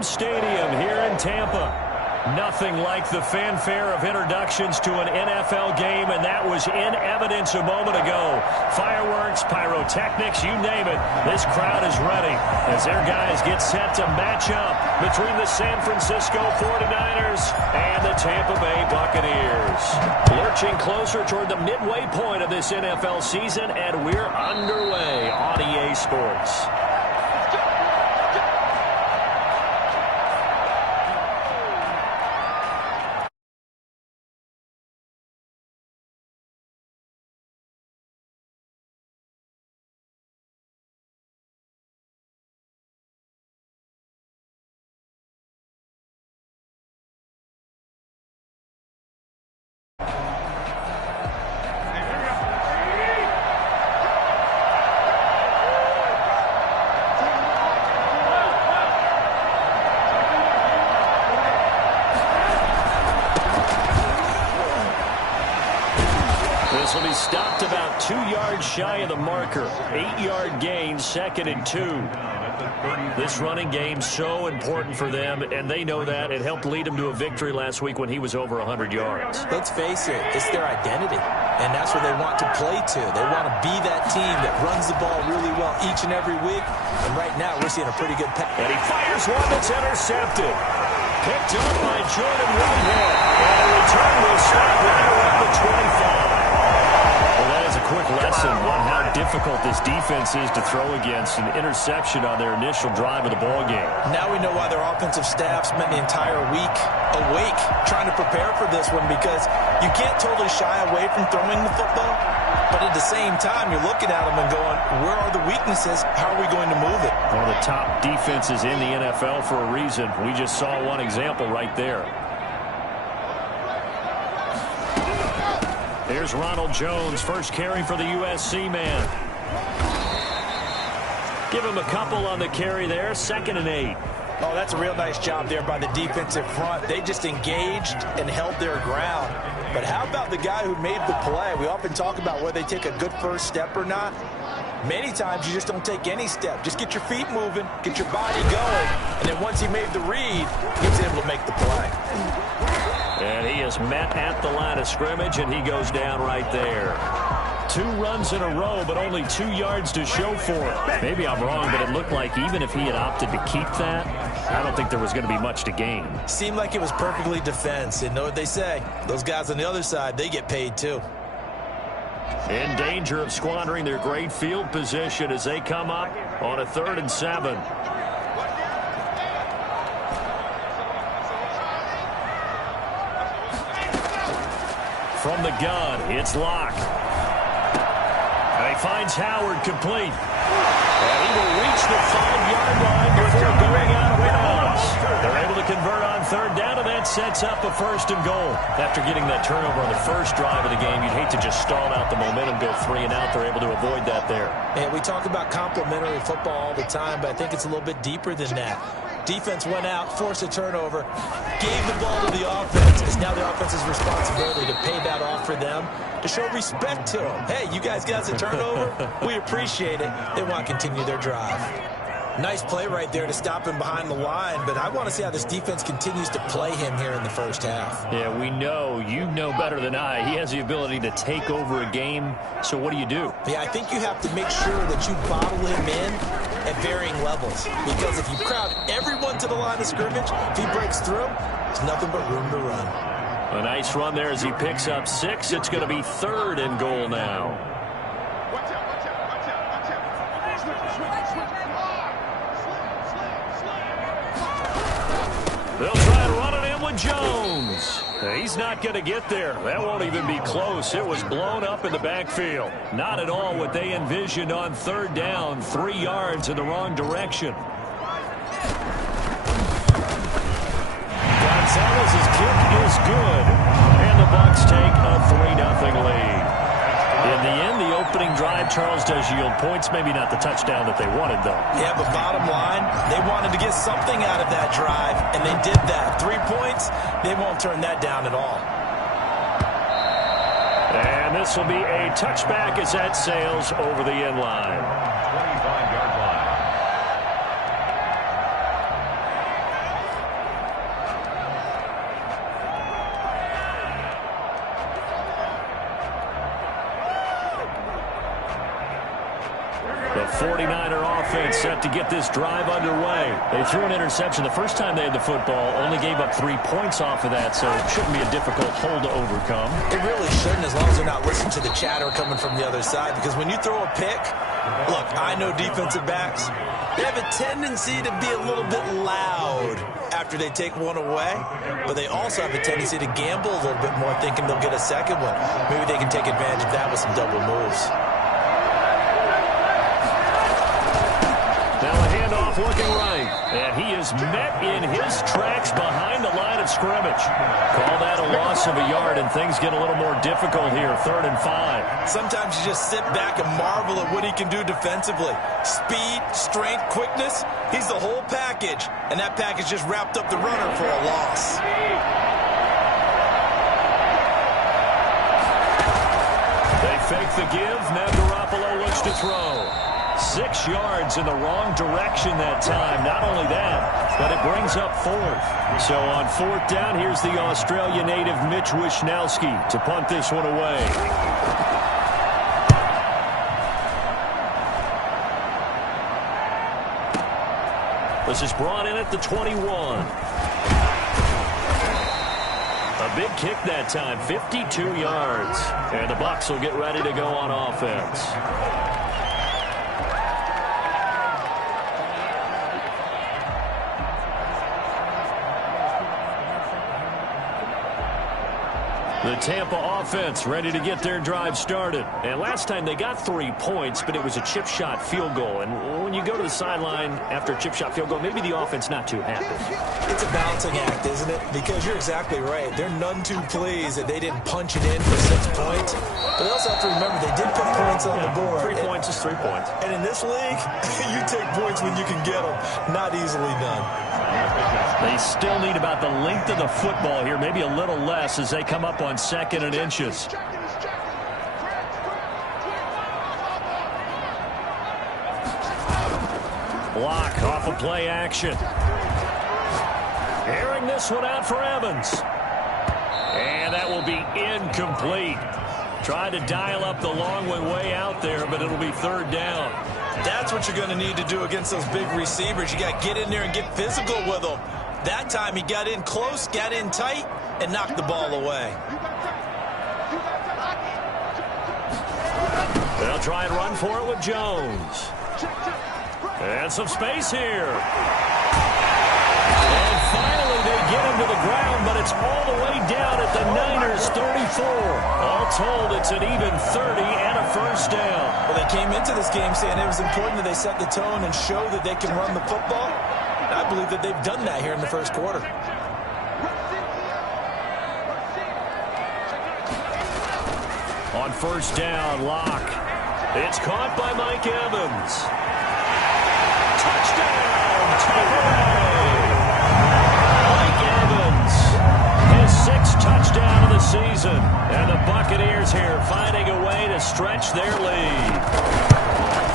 James Stadium here in Tampa. Nothing like the fanfare of introductions to an NFL game, and that was in evidence a moment ago. Fireworks, pyrotechnics, you name it. This crowd is ready as their guys get set to match up between the San Francisco 49ers and the Tampa Bay Buccaneers. Lurching closer toward the midway point of this NFL season, and we're underway on EA Sports. This will be stopped about 2 yards shy of the marker. 8-yard gain, 2nd and 2. This running game so important for them, and they know that. It helped lead them to a victory last week when he was over 100 yards. Let's face it, it's their identity, and that's where they want to play to. They want to be that team that runs the ball really well each and every week, and right now we're seeing a pretty good pass. And he fires one that's intercepted. Picked up by Jordan Whitehead, and a return will stop right around the 25. Well, that is a quick lesson on how difficult this defense is to throw against. An interception on their initial drive of the ball game. Now we know why their offensive staff spent the entire week awake trying to prepare for this one, because you can't totally shy away from throwing the football, but at the same time you're looking at them and going, where are the weaknesses? How are we going to move it? One of the top defenses in the NFL for a reason. We just saw one example right there. Here's Ronald Jones, first carry for the USC man. Give him a couple on the carry there, 2nd and 8. Oh, that's a real nice job there by the defensive front. They just engaged and held their ground. But how about the guy who made the play? We often talk about whether they take a good first step or not. Many times you just don't take any step. Just get your feet moving, get your body going, and then once he made the read, he was able to make the play. And he is met at the line of scrimmage, and he goes down right there. 2 runs in a row, but only 2 yards to show for it. Maybe I'm wrong, but it looked like even if he had opted to keep that, I don't think there was going to be much to gain. Seemed like it was perfectly defense. And know what they say? Those guys on the other side, they get paid too. In danger of squandering their great field position as they come up on a 3rd and 7. From the gun, it's Locke. And he finds Howard complete. And he will reach the 5-yard line before going out of bounds. They're able to convert on 3rd down, and that sets up a 1st and goal. After getting that turnover on the first drive of the game, you'd hate to just stall out the momentum, go 3 and out. They're able to avoid that there. And we talk about complementary football all the time, but I think it's a little bit deeper than that. Defense went out, forced a turnover, gave the ball to the offense. It's now the offense's responsibility to pay that off for them, to show respect to them. Hey, you guys got us a turnover? We appreciate it. They want to continue their drive. Nice play right there to stop him behind the line, but I want to see how this defense continues to play him here in the first half. Yeah, we know. You know better than I. He has the ability to take over a game, so what do you do? Yeah, I think you have to make sure that you bottle him in at varying levels, because if you crowd everyone to the line of scrimmage, if he breaks through, there's nothing but room to run. A nice run there as he picks up 6. It's going to be 3rd and goal now. They'll try to run it in with Jones. He's not going to get there. That won't even be close. It was blown up in the backfield. Not at all what they envisioned on 3rd down. 3 yards in the wrong direction. Gonzalez's kick is good. And the Bucs take a 3-0 lead. In the end, the opening drive, Charles, does yield points. Maybe not the touchdown that they wanted, though. Yeah, but bottom line, they wanted to get something out of that drive, and they did that. 3 points, they won't turn that down at all. And this will be a touchback as that sails over the end line. 25-yard line. 49er offense set to get this drive underway. They threw an interception the first time they had the football, only gave up 3 points off of that, so it shouldn't be a difficult hole to overcome. It really shouldn't, as long as they're not listening to the chatter coming from the other side, because when you throw a pick, look, I know defensive backs, they have a tendency to be a little bit loud after they take one away, but they also have a tendency to gamble a little bit more, thinking they'll get a second one. Maybe they can take advantage of that with some double moves. Now a handoff looking right, and he is met in his tracks behind the line of scrimmage. Call that a loss of a yard, and things get a little more difficult here, 3rd and 5. Sometimes you just sit back and marvel at what he can do defensively. Speed, strength, quickness, he's the whole package, and that package just wrapped up the runner for a loss. They fake the give, now Garoppolo looks to throw. 6 yards in the wrong direction that time. Not only that, but it brings up 4th. So on 4th down, here's the Australia native Mitch Wishnowsky to punt this one away. This is brought in at the 21. A big kick that time, 52 yards. And the Bucs will get ready to go on offense. The Tampa offense ready to get their drive started. And last time they got 3 points, but it was a chip shot field goal. And when you go to the sideline after a chip shot field goal, maybe the offense not too happy. It's a balancing act, isn't it? Because you're exactly right. They're none too pleased that they didn't punch it in for 6 points. But they also have to remember they did put points on the board. 3 points is 3 points. And in this league, you take points when you can get them. Not easily done. They still need about the length of the football here, maybe a little less as they come up on 2nd and inches. Block off of play action. Airing this one out for Evans. And that will be incomplete. Tried to dial up the long way out there, but it'll be 3rd down. That's what you're going to need to do against those big receivers. You got to get in there and get physical with them. That time he got in close, got in tight, and knocked the ball away. They'll try and run for it with Jones. And some space here. And finally they get him to the ground, but it's all the way down at the Niners' 34. All told, it's an even 30 and a 1st down. Well, they came into this game saying it was important that they set the tone and show that they can run the football. I believe that they've done that here in the 1st quarter. On 1st down, Locke. It's caught by Mike Evans. Touchdown, Tampa Bay. Mike Evans, his 6th touchdown of the season. And the Buccaneers here finding a way to stretch their lead.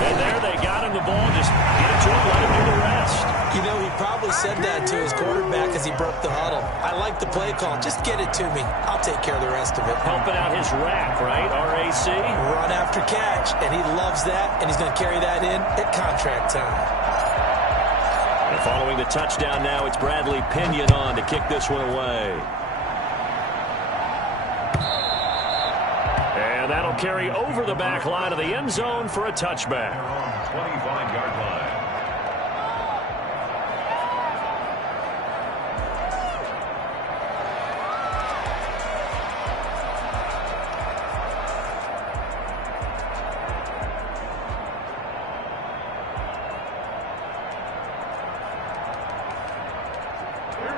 And there they got him the ball. Just get it to him, let him do the rest. You know, he probably said that to his quarterback as he broke the huddle. I like the play call. Just get it to me. I'll take care of the rest of it. Helping out his rack, right? RAC. Run after catch, and he loves that, and he's going to carry that in at contract time. And following the touchdown now, it's Bradley Pinion on to kick this one away. And that'll carry over the back line of the end zone for a touchback. 25-yard line.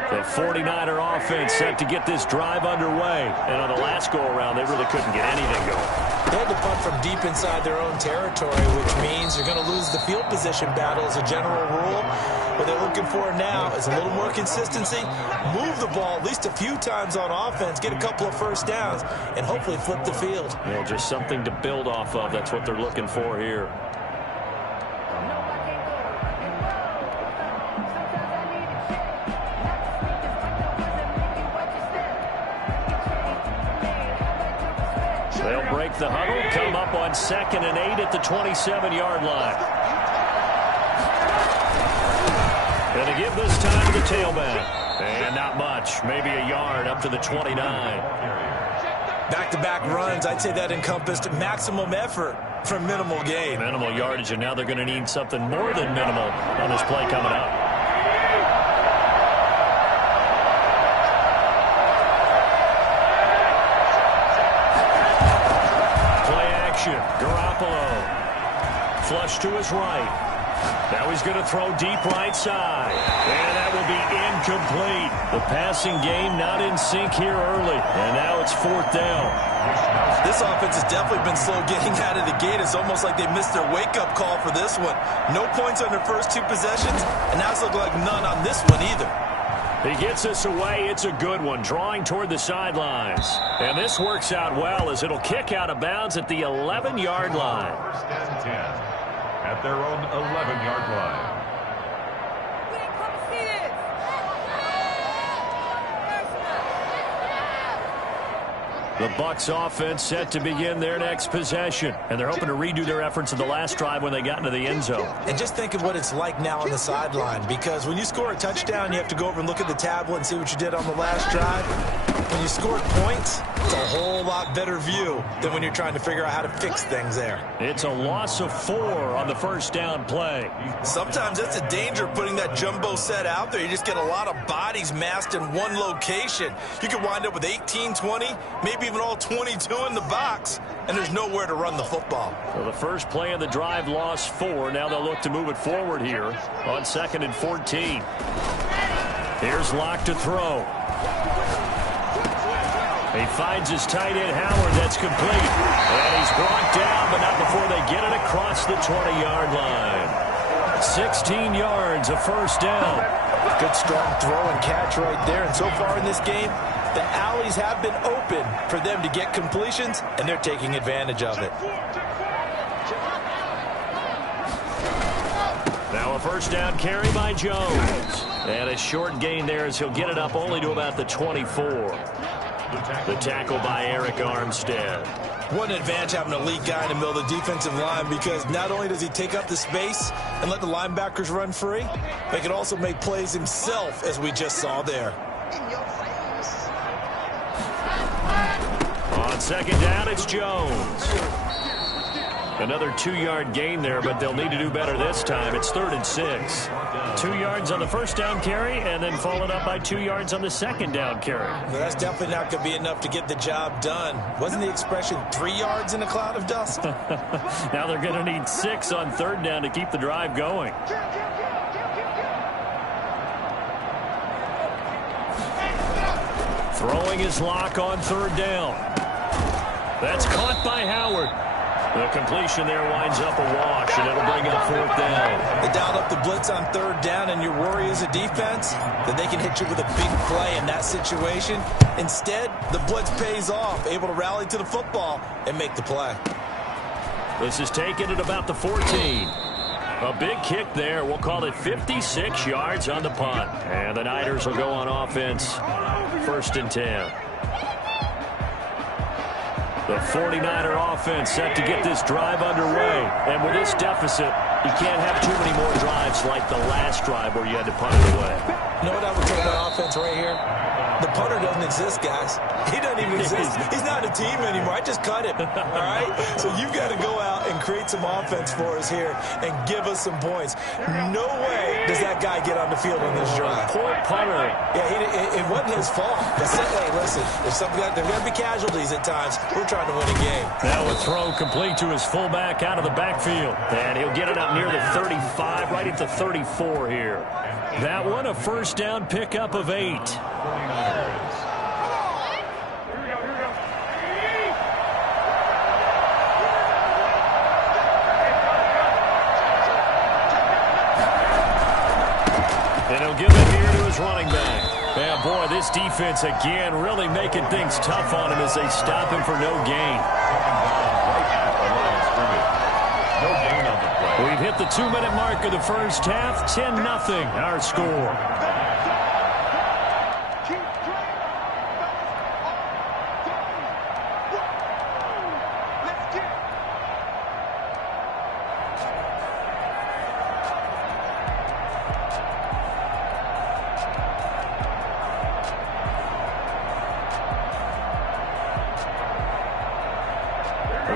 The 49er offense set to get this drive underway. And on the last go-around, they really couldn't get anything going. They had to punt from deep inside their own territory, which means they're going to lose the field position battle as a general rule. What they're looking for now is a little more consistency, move the ball at least a few times on offense, get a couple of 1st downs, and hopefully flip the field. Well, just something to build off of. That's what they're looking for here. They'll break the huddle, come up on 2nd and 8 at the 27-yard line. And they give this time to the tailback. And not much. Maybe a yard up to the 29. Back-to-back runs, I'd say that encompassed maximum effort for minimal gain. Minimal yardage, and now they're going to need something more than minimal on this play coming up. Play action. Garoppolo. Flush to his right. Now he's going to throw deep right side. And that will be incomplete. The passing game not in sync here early. And now it's 4th down. This offense has definitely been slow getting out of the gate. It's almost like they missed their wake-up call for this one. No points on their first 2 possessions, and now it's looking like none on this one either. He gets us away. It's a good one, drawing toward the sidelines. And this works out well as it'll kick out of bounds at the 11-yard line. First and 10 at their own 11-yard line. The Bucs offense set to begin their next possession. And they're hoping to redo their efforts in the last drive when they got into the end zone. And just think of what it's like now on the sideline, because when you score a touchdown, you have to go over and look at the tablet and see what you did on the last drive. When you scored points, it's a whole lot better view than when you're trying to figure out how to fix things there. It's a loss of 4 on the first down play. Sometimes that's a danger putting that jumbo set out there. You just get a lot of bodies massed in one location. You could wind up with 18, 20, maybe even all 22 in the box, and there's nowhere to run the football. So the first play of the drive lost 4. Now they'll look to move it forward here on 2nd and 14. Here's Locke to throw. He finds his tight end, Howard. That's complete. And he's brought down, but not before they get it across the 20-yard line. 16 yards, a first down. Good strong throw and catch right there. And so far in this game, the alleys have been open for them to get completions, and they're taking advantage of it. Now a first down carry by Jones. And a short gain there as he'll get it up only to about the 24. The tackle by Eric Armstead. What an advantage having an elite guy in the middle of the defensive line, because not only does he take up the space and let the linebackers run free, but he can also make plays himself, as we just saw there. On second down, it's Jones. Another 2-yard gain there, but they'll need to do better this time. It's 3rd and 6. 2 yards on the first down carry, and then followed up by 2 yards on the second down carry. Well, that's definitely not going to be enough to get the job done. Wasn't the expression 3 yards in a cloud of dust? Now they're going to need 6 on 3rd down to keep the drive going. Throwing his Locke on 3rd down. That's caught by Howard. The completion there winds up a wash, and it'll bring up 4th down. They dialed up the blitz on 3rd down, and your worry as a defense that they can hit you with a big play in that situation. Instead, the blitz pays off, able to rally to the football and make the play. This is taken at about the 14. A big kick there. We'll call it 56 yards on the punt. And the Niners will go on offense. 1st and 10. The 49er offense set to get this drive underway. And with this deficit, you can't have too many more drives like the last drive where you had to punt it away. You know what I would tell that offense right here? The punter doesn't exist, guys. He doesn't even exist. He's not a team anymore. I just cut him, all right? So you've got to go out and create some offense for us here and give us some points. No way does that guy get on the field on this drive. Poor punter. Yeah, it wasn't his fault. Hey, listen, there's going to be casualties at times. We're trying to win a game. Now a throw complete to his fullback out of the backfield. And he'll get it up near the 35, right at the 34 here. That one, a first down pickup of 8. And he'll give it here to his running back. Yeah, boy, this defense again really making things tough on him as they stop him for no gain. We've hit the 2-minute mark of the first half. 10-0 our score.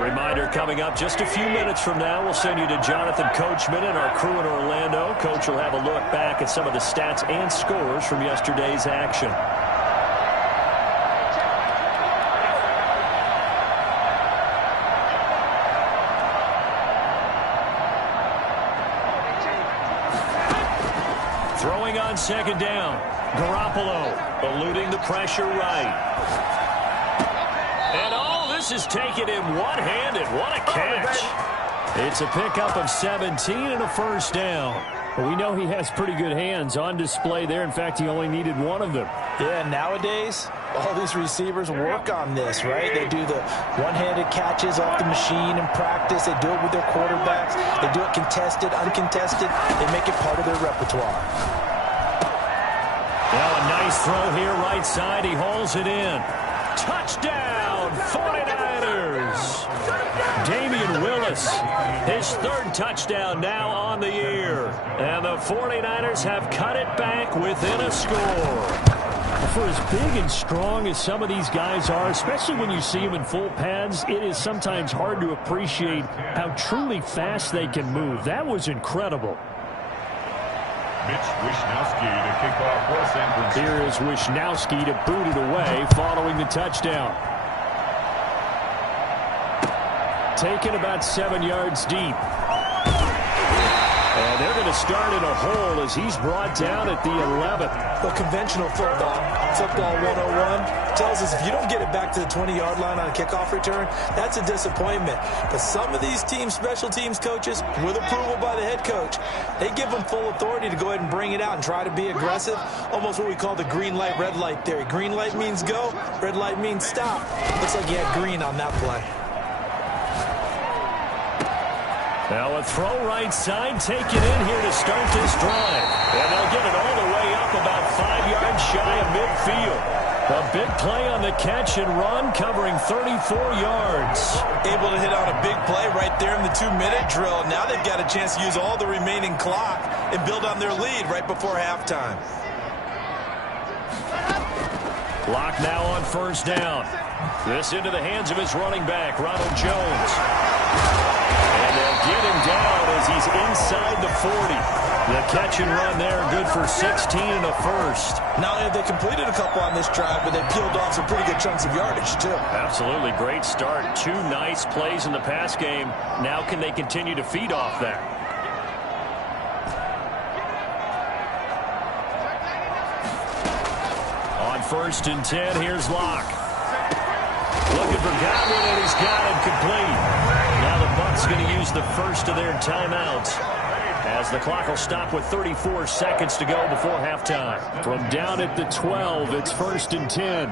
Reminder coming up just a few minutes from now. We'll send you to Jonathan Coachman and our crew in Orlando. Coach will have a look back at some of the stats and scores from yesterday's action. Throwing on second down. Garoppolo eluding the pressure right. And this is taken in one-handed. What a catch. It's a pickup of 17 and a first down. Well, we know he has pretty good hands on display there. In fact, he only needed one of them. Yeah, nowadays, all these receivers work on this, right? They do the one-handed catches off the machine in practice. They do it with their quarterbacks. They do it contested, uncontested. They make it part of their repertoire. Now a nice throw here right side. He hauls it in. Touchdown, 49ers. Damian Willis, his third touchdown now on the year. And the 49ers have cut it back within a score. For as big and strong as some of these guys are, especially when you see them in full pads, it is sometimes hard to appreciate how truly fast they can move. That was incredible. Mitch Wishnowsky to kick off for San Francisco. Here is Wishnowsky to boot it away following the touchdown. Taken about 7 yards deep. And they're going to start in a hole as he's brought down at the 11th. Well, conventional football 101, tells us if you don't get it back to the 20-yard line on a kickoff return, that's a disappointment. But some of these teams, special teams coaches, with approval by the head coach, they give them full authority to go ahead and bring it out and try to be aggressive, almost what we call the green light, red light theory. Green light means go, red light means stop. Looks like you had green on that play. Now a throw right side taken in here to start this drive. And they'll get it all the way up about 5 yards shy of midfield. A big play on the catch and run covering 34 yards. Able to hit on a big play right there in the 2-minute drill. Now they've got a chance to use all the remaining clock and build on their lead right before halftime. Clock now on first down. This into the hands of his running back, Ronald Jones. And they'll get him down as he's inside the 40. The catch and run there, good for 16 and a first. Not only have they completed a couple on this drive, but they peeled off some pretty good chunks of yardage, too. Absolutely, great start. 2 nice plays in the pass game. Now can they continue to feed off that? On 1st and 10, here's Locke. Looking for Godwin, and he's got him complete. Now the Bucs going to use the first of their timeouts, as the clock will stop with 34 seconds to go before halftime. From down at the 12, it's 1st and 10.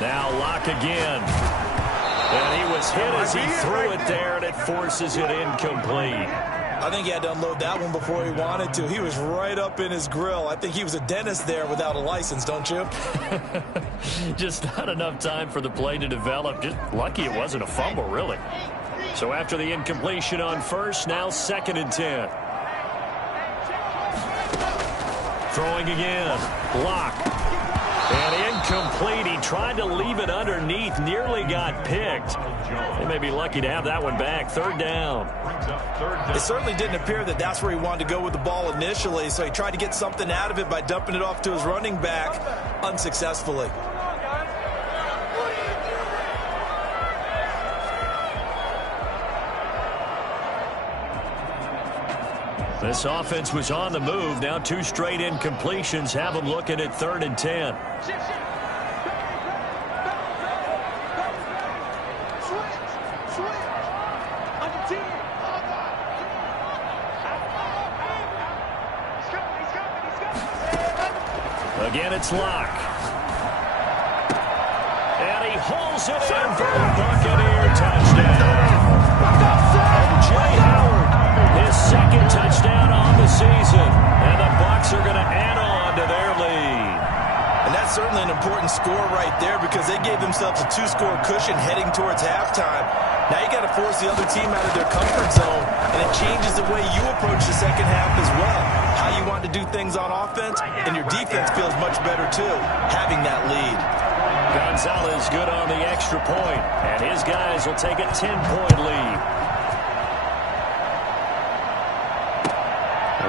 Now Locke again. And he was hit as he threw it there, and it forces it incomplete. I think he had to unload that one before he wanted to. He was right up in his grill. I think he was a dentist there without a license, don't you? Just not enough time for the play to develop. Just lucky it wasn't a fumble, really. So after the incompletion on first, now 2nd and 10. Throwing again. Locke. And incomplete. He tried to leave it underneath. Nearly got picked. They may be lucky to have that one back. 3rd down. It certainly didn't appear that that's where he wanted to go with the ball initially, so he tried to get something out of it by dumping it off to his running back unsuccessfully. This offense was on the move. Now 2 straight incompletions have them looking at 3rd and 10. Again, it's Locke. And he holds it in for a Buccaneer touchdown. O.J. Howard, his 2nd touchdown on the season. And the Bucs are going to add on to their lead. And that's certainly an important score right there because they gave themselves a 2-score cushion heading towards halftime. Now you got to force the other team out of their comfort zone, and it changes the way you approach the second half as well. How you want to do things on offense, and your defense feels much better too, having that lead. Gonzalez good on the extra point, and his guys will take a 10-point lead.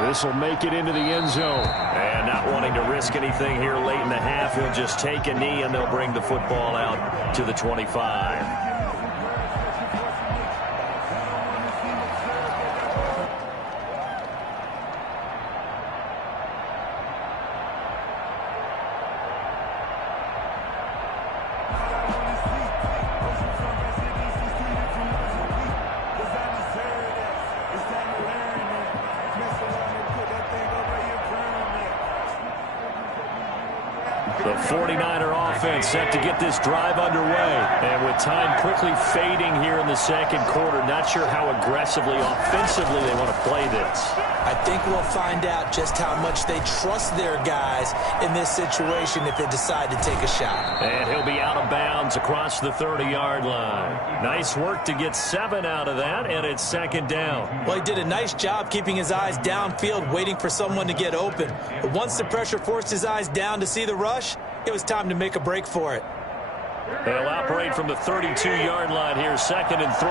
This will make it into the end zone. And not wanting to risk anything here late in the half, he'll just take a knee, and they'll bring the football out to the 25. The 49er offense set to get this drive underway. And with time quickly fading here in the second quarter, not sure how aggressively, offensively they want to play this. I think we'll find out just how much they trust their guys in this situation if they decide to take a shot. And he'll be out of bounds across the 30-yard line. Nice work to get 7 out of that, and it's second down. Well, he did a nice job keeping his eyes downfield, waiting for someone to get open. But once the pressure forced his eyes down to see the rush, it was time to make a break for it. They'll operate from the 32-yard line here, 2nd and 3.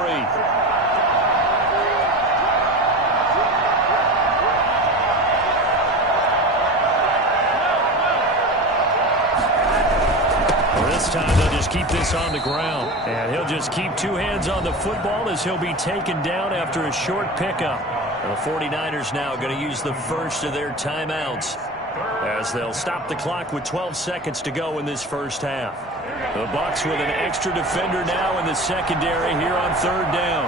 This time they'll just keep this on the ground. And he'll just keep 2 hands on the football as he'll be taken down after a short pickup. The 49ers now going to use the first of their timeouts as they'll stop the clock with 12 seconds to go in this first half. The Bucs with an extra defender now in the secondary here on 3rd down.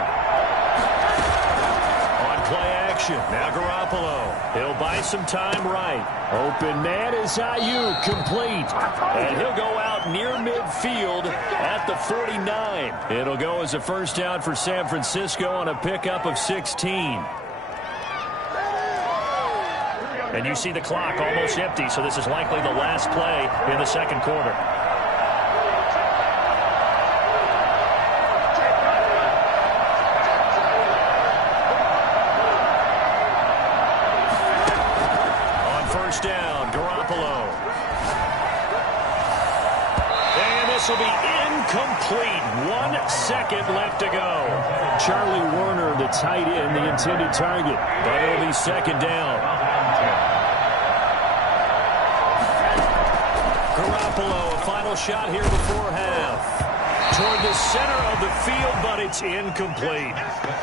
On play action, now Garoppolo. He'll buy some time right. Open man is Ayuk, complete. And he'll go out near midfield at the 49. It'll go as a first down for San Francisco on a pickup of 16. And you see the clock almost empty, so this is likely the last play in the second quarter. On first down, Garoppolo. And this will be incomplete. 1 second left to go. Charlie Warner, the tight end, the intended target. But it'll be second down. Garoppolo, a final shot here before half. Toward the center of the field, but it's incomplete.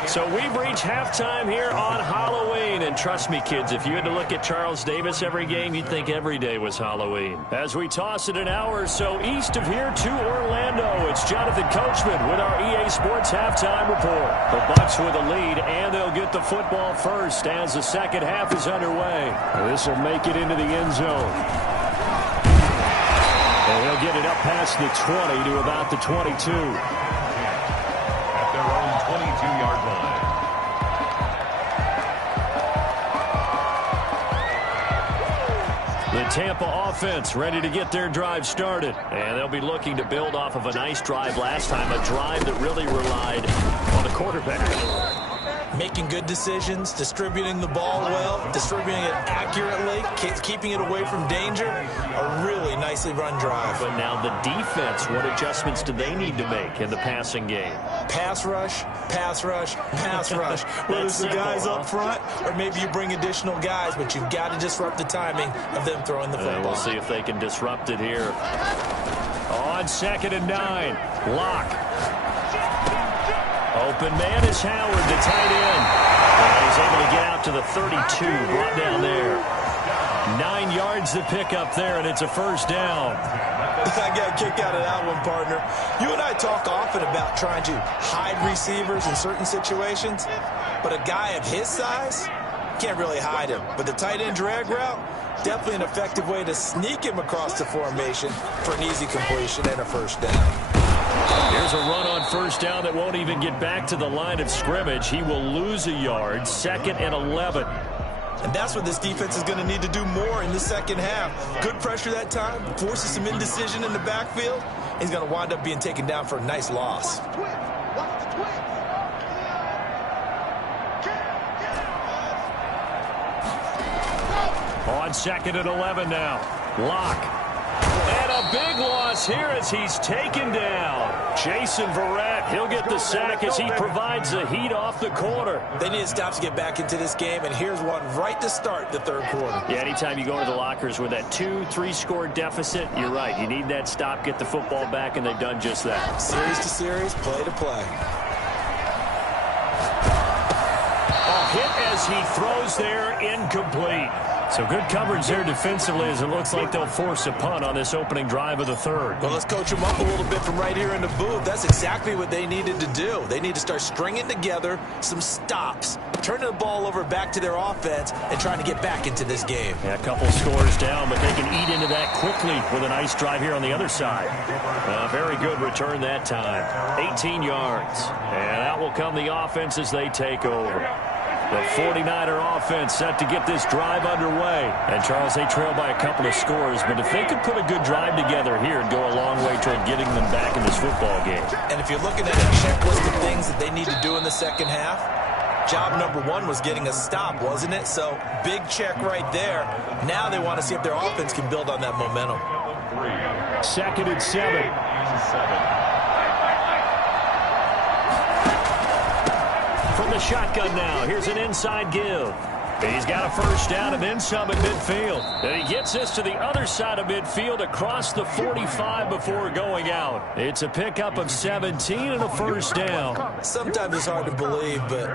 So we've reached halftime here on Halloween. And trust me, kids, if you had to look at Charles Davis every game, you'd think every day was Halloween. As we toss it an hour or so east of here to Orlando, it's Jonathan Coachman with our EA Sports Halftime Report. The Bucs with a lead, and they'll get the football first as the second half is underway. This will make it into the end zone. And he'll get it up past the 20 to about the 22. At their own 22-yard line. The Tampa offense ready to get their drive started. And they'll be looking to build off of a nice drive last time, a drive that really relied on the quarterback. Making good decisions, distributing the ball well, distributing it accurately, keeping it away from danger. A really nicely run drive. But now the defense, what adjustments do they need to make in the passing game? Pass rush, pass rush, pass rush. Whether it's the guys up front or maybe you bring additional guys, but you've got to disrupt the timing of them throwing the football. We'll see if they can disrupt it here. On 2nd and 9, Locke. Open man is Howard, the tight end. And he's able to get out to the 32, brought down there. 9 yards to pick up there, and it's a first down. I got a kick out of that one, partner. You and I talk often about trying to hide receivers in certain situations, but a guy of his size can't really hide him. But the tight end drag route, definitely an effective way to sneak him across the formation for an easy completion and a first down. Here's a run on first down that won't even get back to the line of scrimmage. He will lose a yard, 2nd and 11. And that's what this defense is going to need to do more in the second half. Good pressure that time, forces some indecision in the backfield. He's going to wind up being taken down for a nice loss. On 2nd and 11 now. Locke. And a big loss here as he's taken down. Jason Verrett, he'll get the sack as he provides the heat off the corner. They need stops to get back into this game, and here's one right to start the third quarter. Yeah, anytime you go into the lockers with that 2-3 score deficit, you're right. You need that stop, get the football back, and they've done just that. Series to series, play to play. A hit as he throws there, incomplete. So good coverage there defensively as it looks like they'll force a punt on this opening drive of the third. Well, let's coach them up a little bit from right here in the booth. That's exactly what they needed to do. They need to start stringing together some stops, turning the ball over back to their offense, and trying to get back into this game. Yeah, a couple scores down, but they can eat into that quickly with a nice drive here on the other side. Very good return that time. 18 yards. And out will come the offense as they take over. The 49er offense set to get this drive underway. And, Charles, they trail by a couple of scores, but if they could put a good drive together here, it'd go a long way toward getting them back in this football game. And if you're looking at a checklist of things that they need to do in the second half, job number one was getting a stop, wasn't it? So, big check right there. Now they want to see if their offense can build on that momentum. 2nd and 7. From the shotgun now, here's an inside give. He's got a first down and then some at midfield. And he gets this to the other side of midfield across the 45 before going out. It's a pickup of 17 and a first down. Sometimes it's hard to believe, but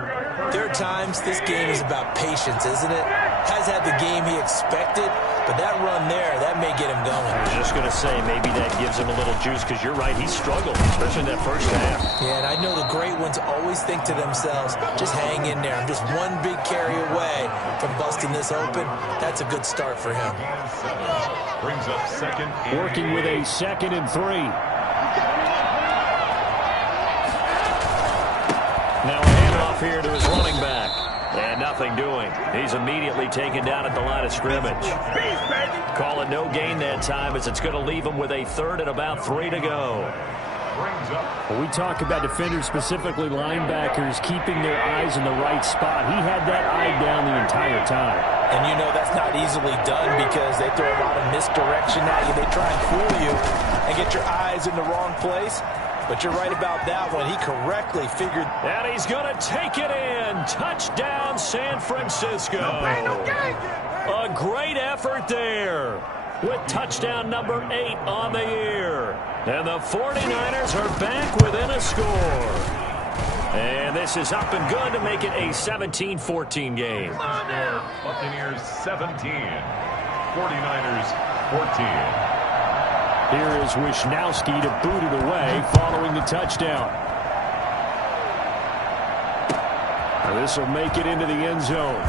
there are times this game is about patience, isn't it? Has had the game he expected, but that run there, that may get him going. I was just going to say, maybe that gives him a little juice because you're right, he struggled, especially in that first half. Yeah, and I know the great ones always think to themselves, just hang in there. I'm just one big carry away from busting this open. That's a good start for him. Brings up 2nd and Working with a 2nd and 3. Now a handoff here to his running back. And nothing doing. He's immediately taken down at the line of scrimmage. Call it no gain that time as it's going to leave him with a 3rd and about 3 to go. When we talk about defenders, specifically linebackers, keeping their eyes in the right spot, he had that eye down the entire time. And you know that's not easily done because they throw a lot of misdirection at you. They try and fool you and get your eyes in the wrong place. But you're right about that one. He correctly figured. And he's going to take it in. Touchdown, San Francisco. A great effort there with touchdown number 8 on the year. And the 49ers are back within a score. And this is up and good to make it a 17-14 game. Buccaneers 17, 49ers 14. Here is Wishnowski to boot it away following the touchdown. This will make it into the end zone.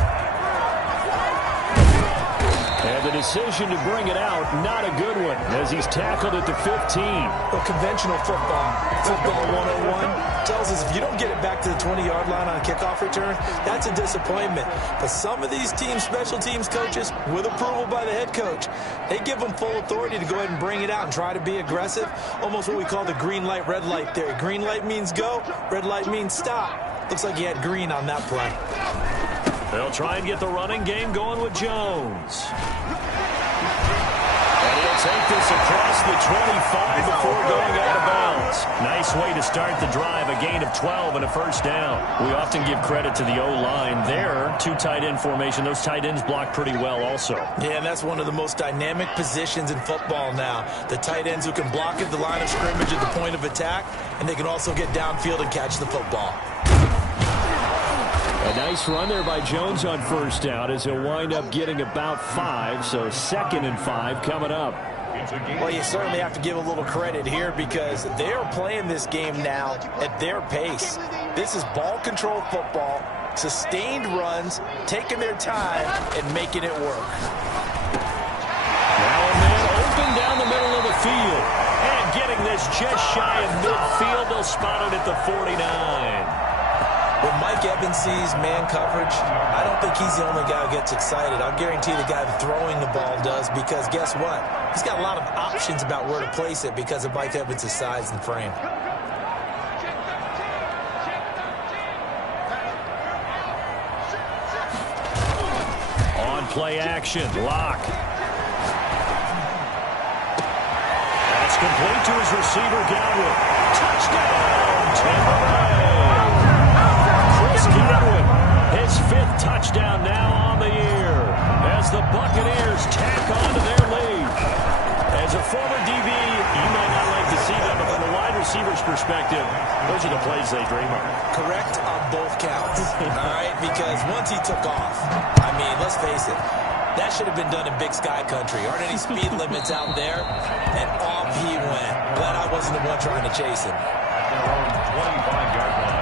And the decision to bring it out, not a good one, as he's tackled at the 15. Well, conventional football 101, tells us if you don't get it back to the 20-yard line on a kickoff return, that's a disappointment. But some of these teams, special teams coaches, with approval by the head coach, they give them full authority to go ahead and bring it out and try to be aggressive, almost what we call the green light, red light theory. Green light means go, red light means stop. Looks like he had green on that play. They'll try and get the running game going with Jones. And he'll take this across the 25 before going out of bounds. Nice way to start the drive, a gain of 12 and a first down. We often give credit to the O-line there. 2 tight end formation. Those tight ends block pretty well also. Yeah, and that's one of the most dynamic positions in football now. The tight ends who can block at the line of scrimmage at the point of attack, and they can also get downfield and catch the football. A nice run there by Jones on first down as he'll wind up getting about 5, so 2nd and 5 coming up. Well, you certainly have to give a little credit here because they are playing this game now at their pace. This is ball control football, sustained runs, taking their time, and making it work. Now a man open down the middle of the field. And getting this just shy of midfield, they'll spot it at the 49. When Mike Evans sees man coverage, I don't think he's the only guy who gets excited. I'll guarantee the guy throwing the ball does, because guess what? He's got a lot of options about where to place it because of Mike Evans' size and frame. On play action, Locke. That's complete to his receiver, Godwin. Touchdown, Tampa Bay. Chris Godwin, his 5th touchdown now on the year, as the Buccaneers tack on to their lead. As a former DB, you might not like to see them, but from a wide receiver's perspective, those are the plays they dream of. Correct on both counts, all right? Because once he took off, I mean, let's face it, that should have been done in Big Sky Country. Aren't any speed limits out there? And off he went. Glad I wasn't the one trying to chase him. At their own 25-yard line.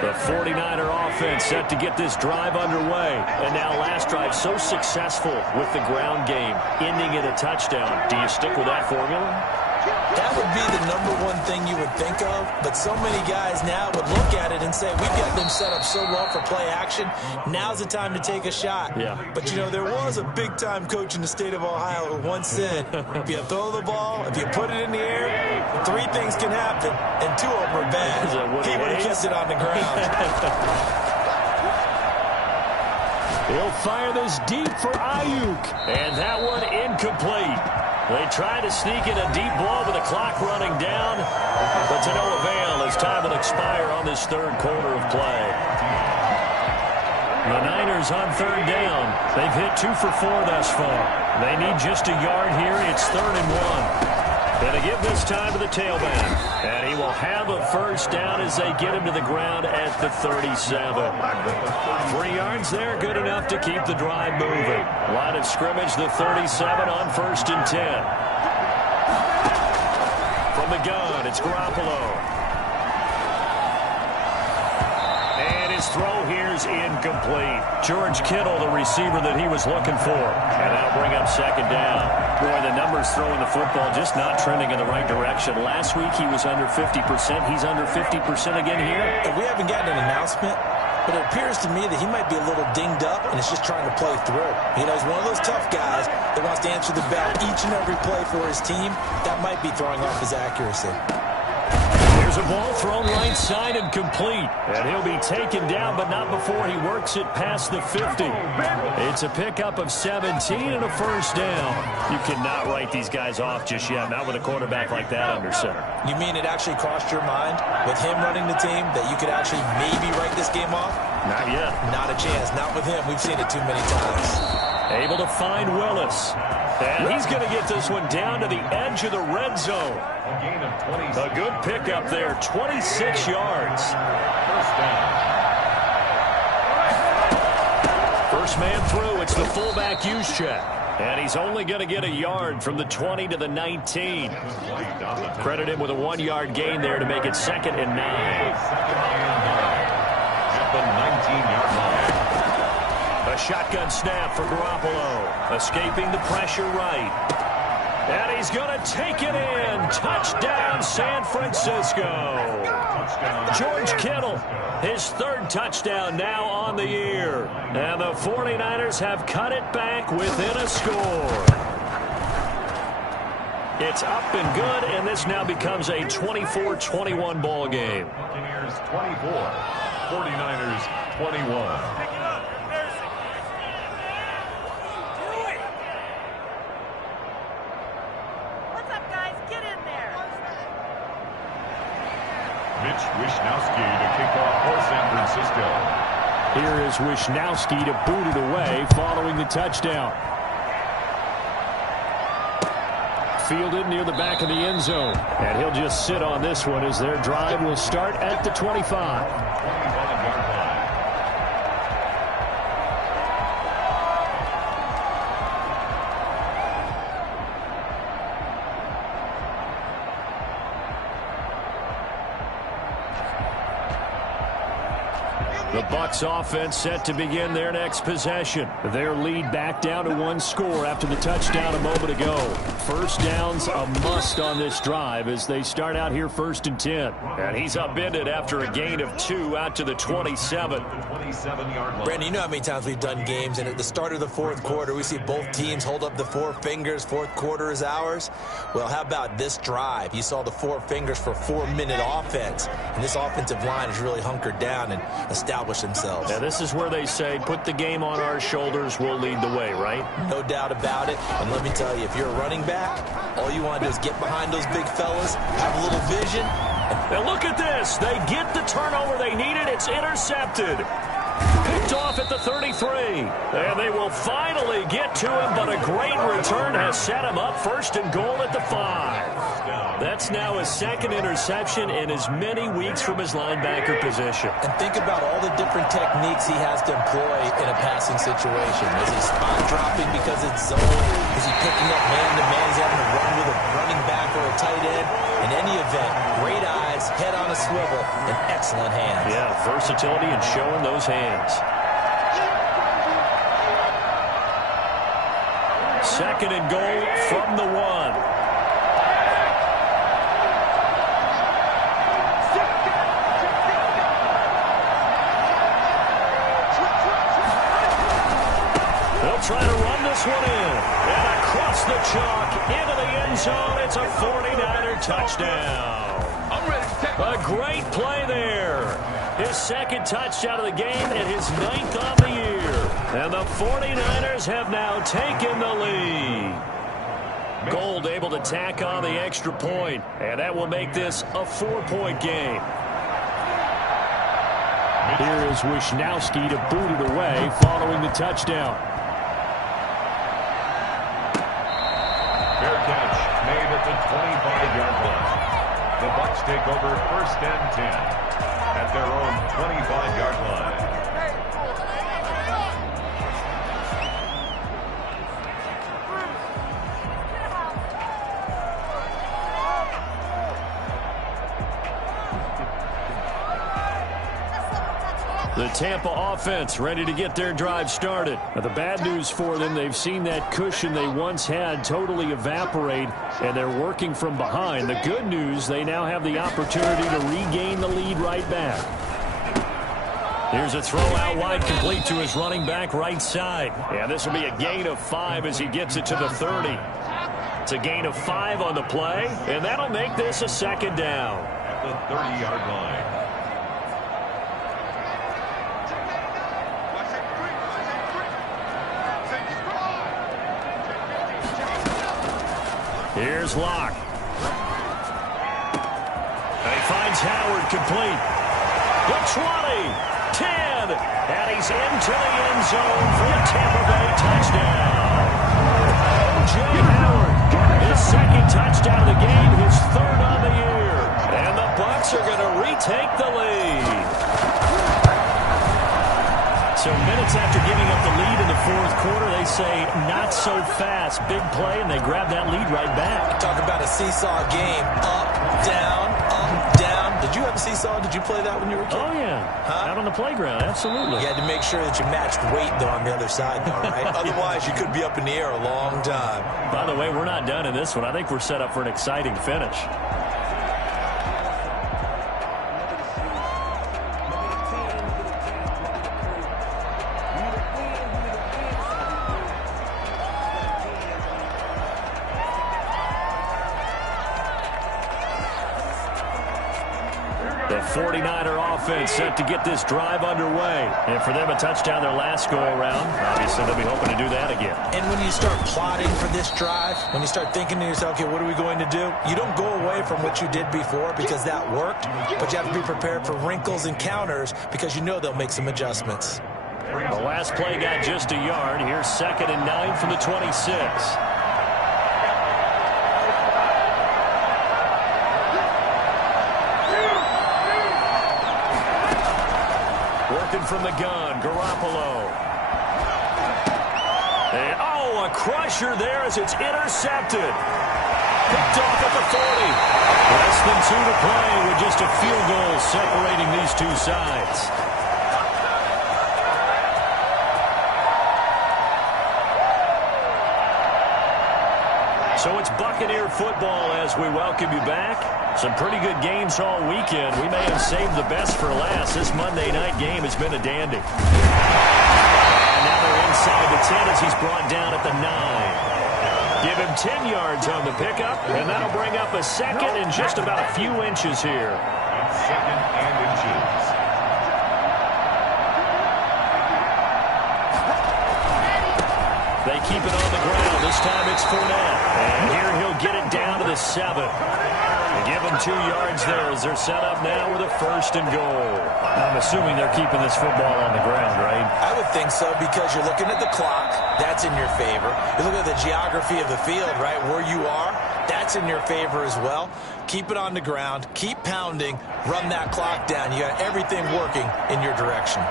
The 49er offense set to get this drive underway. And now last drive so successful with the ground game, ending in a touchdown. Do you stick with that formula? That would be the #1 thing you would think of, but so many guys now would look at it and say, we've got them set up so well for play action, now's the time to take a shot. Yeah. But, you know, there was a big-time coach in the state of Ohio who once said, if you throw the ball, if you put it in the air, 3 things can happen, and 2 of them are bad. Is that what He it would have is? kept it on the ground. He'll fire this deep for Ayuk. And that one incomplete. They try to sneak in a deep ball with the clock running down, but to no avail as time will expire on this 3rd quarter of play. The Niners on 3rd down. They've hit 2 for 4 thus far. They need just a yard here. It's 3rd and 1. Going to give this time to the tailback. And he will have a 1st down as they get him to the ground at the 37. 3 yards there, good enough to keep the drive moving. Line of scrimmage, the 37 on 1st and 10. From the gun, it's Garoppolo. And his throw here's incomplete. George Kittle, the receiver that he was looking for. And that'll bring up 2nd down. Boy, the numbers throwing the football just not trending in the right direction. Last week he was under 50%. He's under 50% again here. And we haven't gotten an announcement, but it appears to me that he might be a little dinged up and is just trying to play through. You know, he's one of those tough guys that wants to answer the bell each and every play for his team. That might be throwing off his accuracy. There's a ball thrown right side and complete. And he'll be taken down, but not before he works it past the 50. It's a pickup of 17 and a 1st down. You cannot write these guys off just yet, not with a quarterback like that under center. You mean it actually crossed your mind with him running the team that you could actually maybe write this game off? Not yet. Not a chance. Not with him. We've seen it too many times. Able to find Willis. And he's going to get this one down to the edge of the red zone. A gain of 26. A good pickup there, 26 yards. 1st down. First man through, it's the fullback Juszczyk. And he's only going to get a yard from the 20 to the 19. Credit him with a 1-yard gain there to make it 2nd and 9. 2nd and 9. At the 19-yard line. A shotgun snap for Garoppolo. Escaping the pressure right. And he's going to take it in. Touchdown, San Francisco. George Kittle, his 3rd touchdown now on the year. And the 49ers have cut it back within a score. It's up and good, and this now becomes a 24-21 ball game. Buccaneers 24. 49ers 21. Mitch Wishnowsky to kick off for San Francisco. Here is Wishnowsky to boot it away following the touchdown. Fielded near the back of the end zone. And he'll just sit on this one as their drive will start at the 25. 25-yard line. The Bucs offense set to begin their next possession. Their lead back down to 1 score after the touchdown a moment ago. First down's a must on this drive as they start out here 1st and 10. And he's upended after a gain of 2 out to the 27. Brandon, you know how many times we've done games, and at the start of the 4th quarter, we see both teams hold up the 4 fingers. 4th quarter is ours. Well, how about this drive? You saw the 4 fingers for 4-minute offense, and this offensive line has really hunkered down and established themselves. Now, this is where they say, put the game on our shoulders, we'll lead the way, right? No doubt about it. And let me tell you, if you're a running back, all you want to do is get behind those big fellas, have a little vision. And look at this. They get the turnover they needed. It's intercepted. Picked off at the 33. And they will finally get to him, but a great return has set him up 1st and goal at the 5. That's now his 2nd interception in as many weeks from his linebacker position. And think about all the different techniques he has to employ in a passing situation. Is he spot dropping because it's zone? Is he picking up man-to-man? Is he having to run with a running back or a tight end? In any event, great eyes, head on a swivel, and excellent hands. Yeah, versatility and showing those hands. 2nd and goal from the 1. Try to run this one in. And across the chalk into the end zone. It's a 49er touchdown. A great play there. His 2nd touchdown of the game and his 9th on the year. And the 49ers have now taken the lead. Gold able to tack on the extra point. And that will make this a 4-point game. Here is Wisnowski to boot it away following the touchdown. Fair catch made at the 25-yard line. The Bucs take over 1st and 10 at their own 25-yard line. The Tampa offense ready to get their drive started. Now, the bad news for them, they've seen that cushion they once had totally evaporate, and they're working from behind. The good news, they now have the opportunity to regain the lead right back. Here's a throw out wide, complete to his running back right side. And this will be a gain of 5 as he gets it to the 30. It's a gain of 5 on the play, and that'll make this a 2nd down. At the 30-yard line. Here's Locke. And he finds Howard complete. The 20, 10, and he's into the end zone for the Tampa Bay touchdown. O.J. Howard, his 2nd touchdown of the game, his 3rd on the year. And the Bucs are going to retake the lead. So minutes after giving up the lead in the 4th quarter, they say not so fast. Big play, and they grab that lead right back. Talk about a seesaw game. Up, down. Did you have a seesaw? Did you play that when you were a kid? Oh, yeah. Out on the playground, absolutely. You had to make sure that you matched weight, though, on the other side, though, right? Otherwise, you could be up in the air a long time. By the way, we're not done in this one. I think we're set up for an exciting finish. The 49er offense set to get this drive underway. And for them, a touchdown their last go-around. Obviously, they'll be hoping to do that again. And when you start plotting for this drive, when you start thinking to yourself, okay, what are we going to do? You don't go away from what you did before because that worked, but you have to be prepared for wrinkles and counters because you know they'll make some adjustments. The last play got just a yard. Here's 2nd and 9 from the 26. From the gun, Garoppolo. And, a crusher there as it's intercepted. Picked off at the 40. Less than 2 to play with just a field goal separating these two sides. So it's Buccaneer football as we welcome you back. Some pretty good games all weekend. We may have saved the best for last. This Monday night game has been a dandy. And now they're inside the 10 as he's brought down at the 9. Give him 10 yards on the pickup, and that'll bring up a second and just about a few inches here. Second and inches. They keep it on the ground. This time it's Fournette. And here he'll get it down to the 7. They give him 2 yards there as they're set up now with a 1st and goal. I'm assuming they're keeping this football on the ground, right? I would think so because you're looking at the clock. That's in your favor. You look at the geography of the field, right, where you are. That's in your favor as well. Keep it on the ground. Keep pounding. Run that clock down. You got everything working in your direction.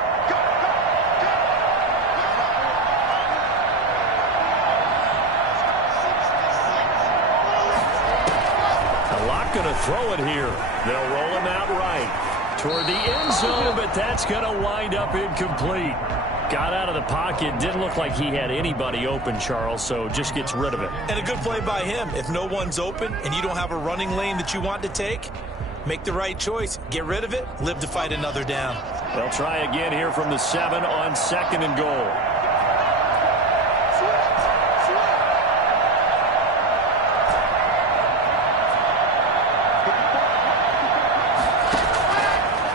Going to throw it here. They'll roll him out right toward the end zone, but that's going to wind up incomplete. Got out of the pocket. Didn't look like he had anybody open, Charles, so just gets rid of it. And a good play by him. If no one's open and you don't have a running lane that you want to take, make the right choice. Get rid of it. Live to fight another down. They'll try again here from the 7 on 2nd and goal.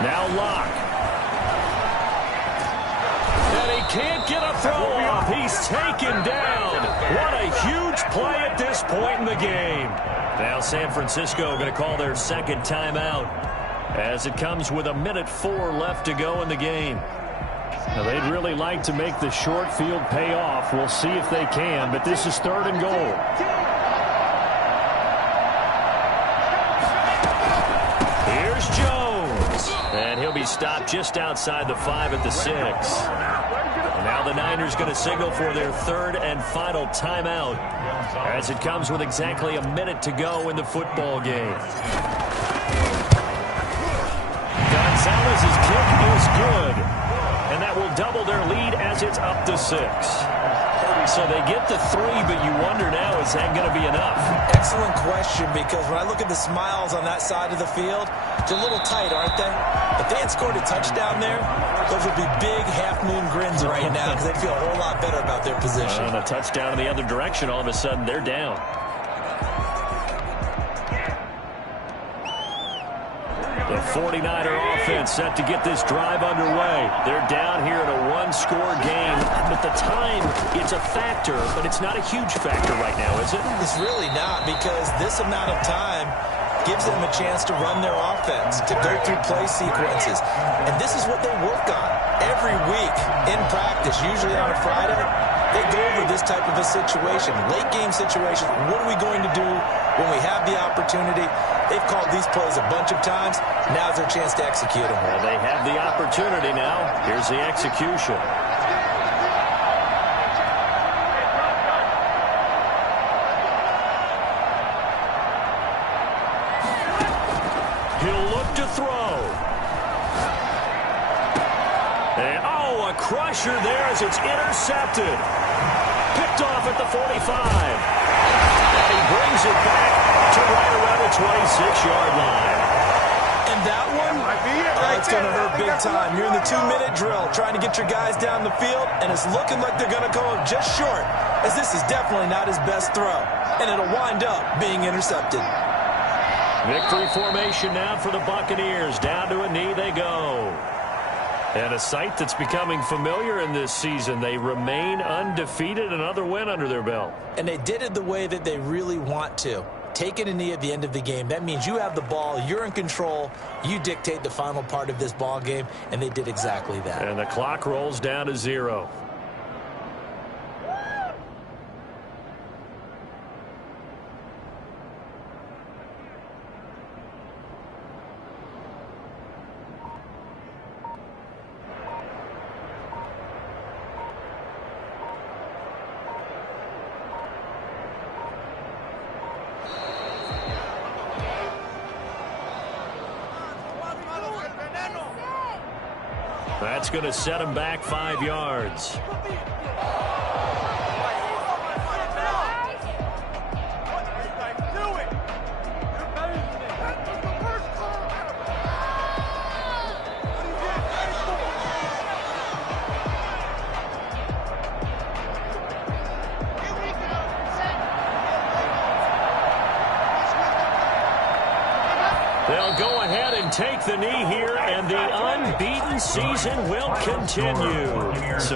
Now Locke. And he can't get a throw off. He's taken down. What a huge play at this point in the game. Now San Francisco going to call their second timeout as it comes with 1:04 left to go in the game. Now they'd really like to make the short field pay off. We'll see if they can, but this is 3rd and goal. Here's Jones. And he'll be stopped just outside the 5 at the 6. And now the Niners going to signal for their 3rd and final timeout as it comes with exactly 1 minute to go in the football game. Gonzalez's kick is good. And that will double their lead as it's up to 6. So they get the 3, but you wonder now, is that going to be enough? Excellent question, because when I look at the smiles on that side of the field, they're a little tight, aren't they? If they had scored a touchdown there, those would be big half-moon grins right now because they'd feel a whole lot better about their position. And a touchdown in the other direction, all of a sudden they're down. The 49er offense set to get this drive underway. They're down here in a 1-score game. But the time, it's a factor, but it's not a huge factor right now, is it? It's really not, because this amount of time gives them a chance to run their offense, to go through play sequences. And this is what they work on every week in practice, usually on a Friday. They go over this type of a situation, late game situation. What are we going to do when we have the opportunity? They've called these plays a bunch of times. Now's their chance to execute them. Well, they have the opportunity now. Here's the execution. He'll look to throw. And, oh, a crusher there as it's intercepted. Picked off at the 45. And he brings it back to right around the 26-yard line. And that one, it's going to hurt big time. You're in the 2-minute drill trying to get your guys down the field, and it's looking like they're going to come up just short, as this is definitely not his best throw. And it'll wind up being intercepted. Victory formation now for the Buccaneers. Down to a knee they go. And a sight that's becoming familiar in this season. They remain undefeated, another win under their belt. And they did it the way that they really want to. Taking a knee at the end of the game. That means you have the ball, you're in control, you dictate the final part of this ball game, and they did exactly that. And the clock rolls down to 0. That's going to set him back 5 yards. They'll go ahead and take the knee here, and the unbeaten season will continue. So